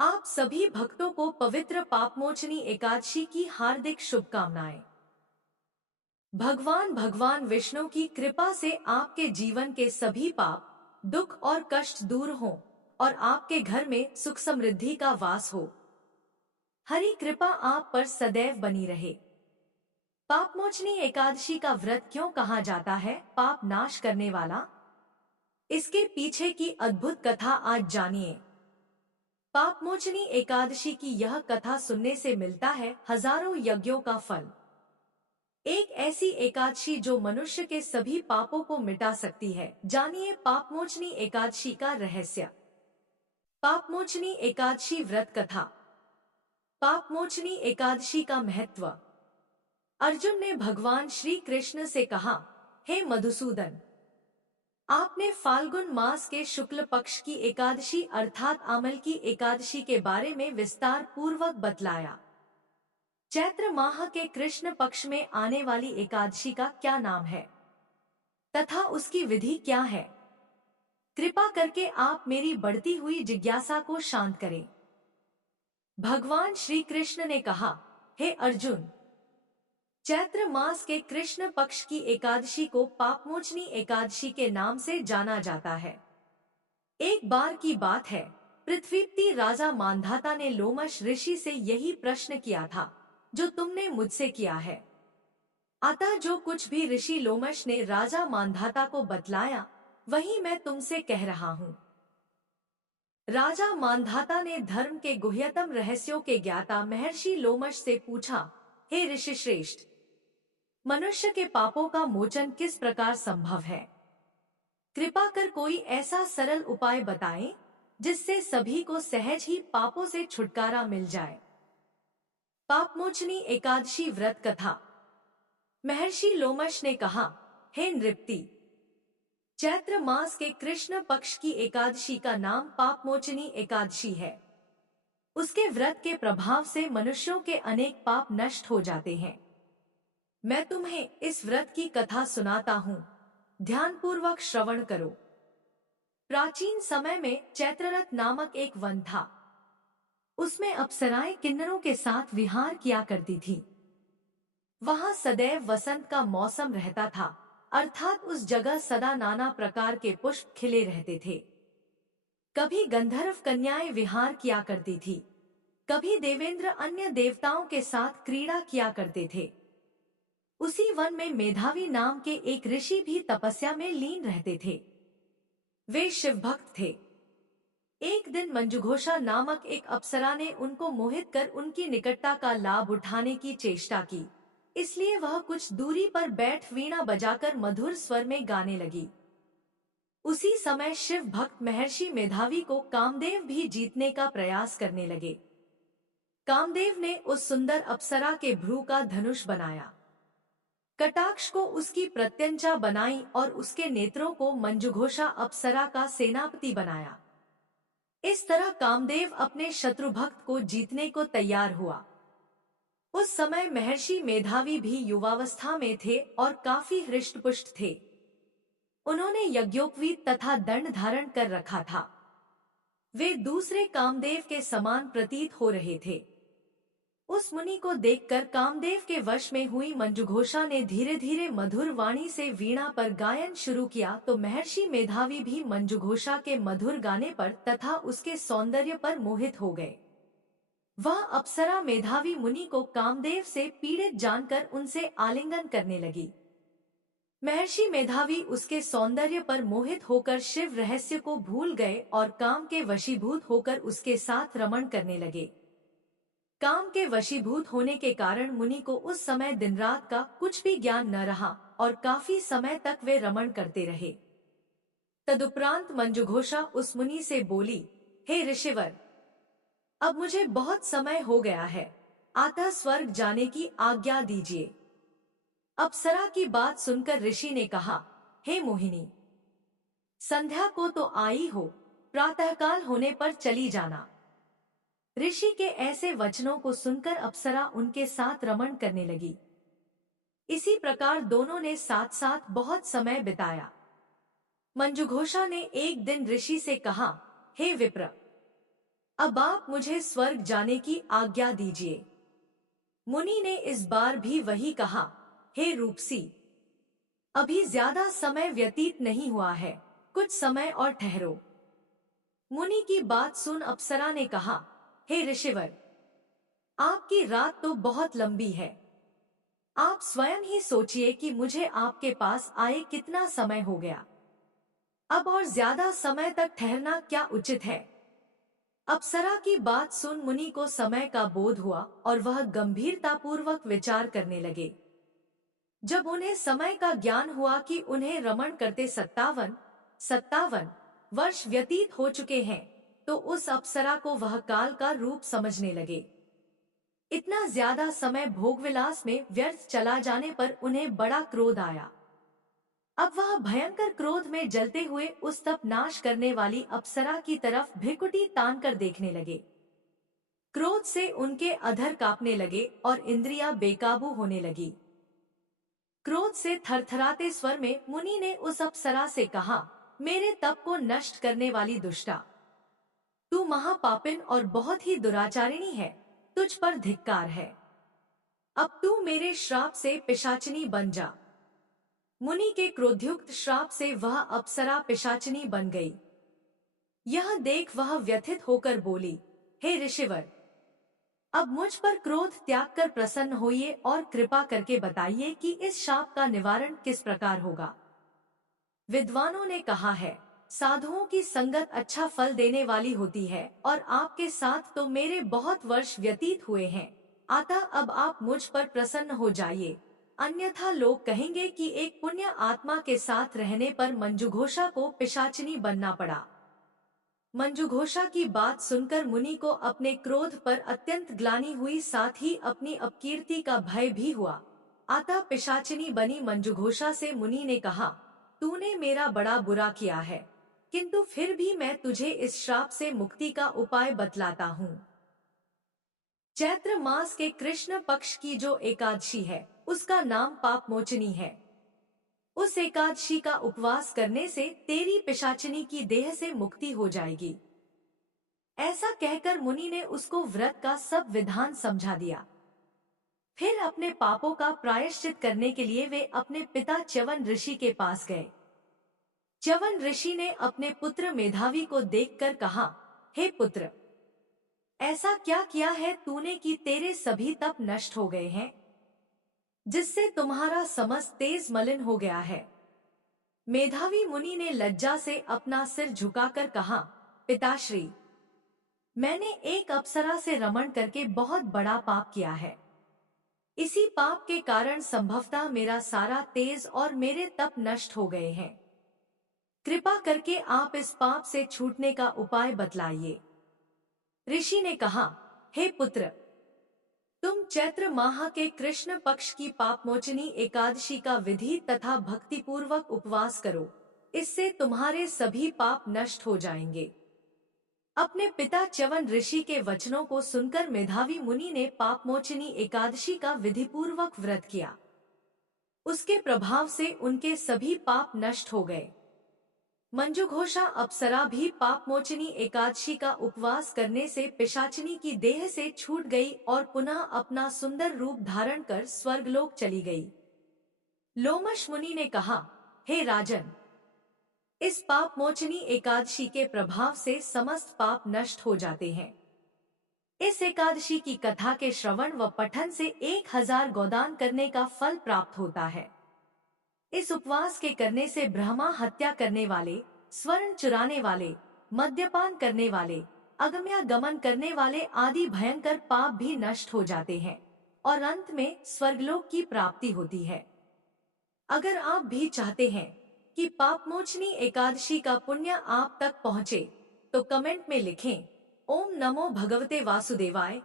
आप सभी भक्तों को पवित्र पापमोचनी एकादशी की हार्दिक शुभकामनाएं। भगवान विष्णु की कृपा से आपके जीवन के सभी पाप, दुख और कष्ट दूर हों और आपके घर में सुख समृद्धि का वास हो। हरि कृपा आप पर सदैव बनी रहे। पापमोचनी एकादशी का व्रत क्यों कहा जाता है पाप नाश करने वाला? इसके पीछे की अद्भुत कथा आज जानिए। पापमोचनी एकादशी की यह कथा सुनने से मिलता है हजारों यज्ञों का फल। एक ऐसी एकादशी जो मनुष्य के सभी पापों को मिटा सकती है। जानिए पापमोचनी एकादशी का रहस्य। पापमोचनी एकादशी व्रत कथा। पापमोचनी एकादशी का महत्व। अर्जुन ने भगवान श्री कृष्ण से कहा, हे मधुसूदन, आपने फाल्गुन मास के शुक्ल पक्ष की एकादशी अर्थात आमल की एकादशी के बारे में विस्तार पूर्वक बतलाया। चैत्र माह के कृष्ण पक्ष में आने वाली एकादशी का क्या नाम है तथा उसकी विधि क्या है? कृपा करके आप मेरी बढ़ती हुई जिज्ञासा को शांत करें। भगवान श्री कृष्ण ने कहा, हे अर्जुन, चैत्र मास के कृष्ण पक्ष की एकादशी को पापमोचनी एकादशी के नाम से जाना जाता है। एक बार की बात है, पृथ्वीपति राजा मांधाता ने लोमश ऋषि से यही प्रश्न किया था जो तुमने मुझसे किया है। अतः जो कुछ भी ऋषि लोमश ने राजा मांधाता को बतलाया वही मैं तुमसे कह रहा हूँ। राजा मांधाता ने धर्म के गुह्यतम रहस्यों के ज्ञाता महर्षि लोमश से पूछा, हे ऋषि श्रेष्ठ, मनुष्य के पापों का मोचन किस प्रकार संभव है? कृपा कर कोई ऐसा सरल उपाय बताएं जिससे सभी को सहज ही पापों से छुटकारा मिल जाए। पापमोचनी एकादशी व्रत कथा। महर्षि लोमश ने कहा, हे नृपति, चैत्र मास के कृष्ण पक्ष की एकादशी का नाम पापमोचनी एकादशी है। उसके व्रत के प्रभाव से मनुष्यों के अनेक पाप नष्ट हो जाते हैं। मैं तुम्हें इस व्रत की कथा सुनाता हूँ, ध्यानपूर्वक श्रवण करो। प्राचीन समय में चैत्ररथ नामक एक वन था। उसमें अप्सराएं किन्नरों के साथ विहार किया करती थी। वहां सदैव वसंत का मौसम रहता था, अर्थात उस जगह सदा नाना प्रकार के पुष्प खिले रहते थे। कभी गंधर्व कन्याएं विहार किया करती थी, कभी देवेंद्र अन्य देवताओं के साथ क्रीड़ा किया करते थे। उसी वन में मेधावी नाम के एक ऋषि भी तपस्या में लीन रहते थे। वे शिवभक्त थे। एक दिन मंजुघोषा नामक एक अप्सरा ने उनको मोहित कर उनकी निकटता का लाभ उठाने की चेष्टा की, इसलिए वह कुछ दूरी पर बैठ वीणा बजाकर मधुर स्वर में गाने लगी। उसी समय शिव भक्त महर्षि मेधावी को कामदेव भी जीतने का प्रयास करने लगे। कामदेव ने उस सुंदर अप्सरा के भ्रू का धनुष बनाया, कटाक्ष को उसकी प्रत्यंचा बनाई और उसके नेत्रों को मंजुघोषा अप्सरा का सेनापति बनाया। इस तरह कामदेव अपने शत्रु भक्त को जीतने को तैयार हुआ। उस समय महर्षि मेधावी भी युवावस्था में थे और काफी हृष्टपुष्ट थे। उन्होंने यज्ञोपवीत तथा दंड धारण कर रखा था। वे दूसरे कामदेव के समान प्रतीत हो रहे थे। उस मुनि को देखकर कामदेव के वश में हुई मंजुघोषा ने धीरे धीरे मधुर वाणी से वीणा पर गायन शुरू किया तो महर्षि मेधावी भी मंजुघोषा के मधुर गाने पर तथा उसके सौंदर्य पर मोहित हो गए। वह अप्सरा मेधावी मुनि को कामदेव से पीड़ित जानकर उनसे आलिंगन करने लगी। महर्षि मेधावी उसके सौंदर्य पर मोहित होकर शिव रहस्य को भूल गए और काम के वशीभूत होकर उसके साथ रमण करने लगे। काम के वशीभूत होने के कारण मुनि को उस समय दिन रात का कुछ भी ज्ञान न रहा और काफी समय तक वे रमण करते रहे। तदुपरांत मंजुघोषा उस मुनि से बोली, हे ऋषिवर, अब मुझे बहुत समय हो गया है, अतः स्वर्ग जाने की आज्ञा दीजिए। अप्सरा की बात सुनकर ऋषि ने कहा, हे मोहिनी, संध्या को तो आई हो, प्रातःकाल होने पर चली जाना। ऋषि के ऐसे वचनों को सुनकर अप्सरा उनके साथ रमण करने लगी। इसी प्रकार दोनों ने साथ साथ बहुत समय बिताया। मंजुघोषा ने एक दिन ऋषि से कहा, हे विप्र, अब आप मुझे स्वर्ग जाने की आज्ञा दीजिए। मुनि ने इस बार भी वही कहा, हे रूपसी, अभी ज्यादा समय व्यतीत नहीं हुआ है, कुछ समय और ठहरो। मुनि की बात सुन अप्सरा ने कहा, हे ऋषिवर, आपकी रात तो बहुत लंबी है। आप स्वयं ही सोचिए कि मुझे आपके पास आए कितना समय हो गया। अब और ज्यादा समय तक ठहरना क्या उचित है। अप्सरा की बात सुन मुनि को समय का बोध हुआ और वह गंभीरतापूर्वक विचार करने लगे। जब उन्हें समय का ज्ञान हुआ कि उन्हें रमण करते 57 वर्ष व्यतीत हो चुके हैं, तो उस अप्सरा को वह काल का रूप समझने लगे। इतना ज्यादा समय भोगविलास में व्यर्थ चला जाने पर उन्हें बड़ा क्रोध आया। अब वह भयंकर क्रोध में जलते हुए उस तप नाश करने वाली अप्सरा की तरफ भ्रिकुटी तान कर देखने लगे। क्रोध से उनके अधर कांपने लगे और इंद्रियां बेकाबू होने लगी। क्रोध से थरथराते स्वर में मुनि ने उस अप्सरा से कहा, मेरे तप को नष्ट करने वाली दुष्टा, तू महापापिन और बहुत ही दुराचारिणी है, तुझ पर धिक्कार है। अब तू मेरे श्राप से पिशाचिनी बन जा। मुनि के क्रोधयुक्त श्राप से वह अप्सरा पिशाचिनी बन गई। यह देख वह व्यथित होकर बोली, हे ऋषिवर, अब मुझ पर क्रोध त्याग कर प्रसन्न होइए और कृपा करके बताइए कि इस शाप का निवारण किस प्रकार होगा। विद्वानों ने कहा है, साधुओं की संगत अच्छा फल देने वाली होती है और आपके साथ तो मेरे बहुत वर्ष व्यतीत हुए हैं, अतः अब आप मुझ पर प्रसन्न हो जाइए, अन्यथा लोग कहेंगे कि एक पुण्य आत्मा के साथ रहने पर मंजुघोषा को पिशाचिनी बनना पड़ा। मंजुघोषा की बात सुनकर मुनि को अपने क्रोध पर अत्यंत ग्लानि हुई, साथ ही अपनी अपकीर्ति का भय भी हुआ। अतः पिशाचिनी बनी मंजुघोषा से मुनि ने कहा, तूने मेरा बड़ा बुरा किया है, किंतु फिर भी मैं तुझे इस श्राप से मुक्ति का उपाय बतलाता हूँ। चैत्र मास के कृष्ण पक्ष की जो एकादशी है, उसका नाम पापमोचनी है। उस एकादशी का उपवास करने से तेरी पिशाचिनी की देह से मुक्ति हो जाएगी। ऐसा कहकर मुनि ने उसको व्रत का सब विधान समझा दिया। फिर अपने पापों का प्रायश्चित करने के लिए वे अपने पिता च्यवन ऋषि के पास गए। च्यवन ऋषि ने अपने पुत्र मेधावी को देखकर कहा, हे पुत्र, ऐसा क्या किया है तूने कि तेरे सभी तप नष्ट हो गए हैं, जिससे तुम्हारा समस्त तेज मलिन हो गया है। मेधावी मुनि ने लज्जा से अपना सिर झुकाकर कहा, पिताश्री, मैंने एक अप्सरा से रमण करके बहुत बड़ा पाप किया है। इसी पाप के कारण संभवतः मेरा सारा तेज और मेरे तप नष्ट हो गए हैं। कृपा करके आप इस पाप से छूटने का उपाय बतलाइए। ऋषि ने कहा, हे पुत्र, तुम चैत्र माह के कृष्ण पक्ष की पापमोचनी एकादशी का विधि तथा भक्तिपूर्वक उपवास करो, इससे तुम्हारे सभी पाप नष्ट हो जाएंगे। अपने पिता च्यवन ऋषि के वचनों को सुनकर मेधावी मुनि ने पापमोचनी एकादशी का विधिपूर्वक व्रत किया। उसके प्रभाव से उनके सभी पाप नष्ट हो गए। मंजुघोषा अप्सरा भी पापमोचनी एकादशी का उपवास करने से पिशाचिनी की देह से छूट गई और पुनः अपना सुंदर रूप धारण कर स्वर्गलोक चली गई। लोमश मुनि ने कहा, हे राजन, इस पापमोचनी एकादशी के प्रभाव से समस्त पाप नष्ट हो जाते हैं। इस एकादशी की कथा के श्रवण व पठन से 1000 गोदान करने का फल प्राप्त होता है। इस उपवास के करने से ब्रह्मा हत्या करने वाले, स्वर्ण चुराने वाले, मद्यपान करने वाले, अगम्यागमन करने वाले आदि भयंकर पाप भी नष्ट हो जाते हैं और अंत में स्वर्गलोक की प्राप्ति होती है। अगर आप भी चाहते हैं कि पापमोचनी एकादशी का पुण्य आप तक पहुँचे, तो कमेंट में लिखें, ओम नमो भगवते वासुदेवाय।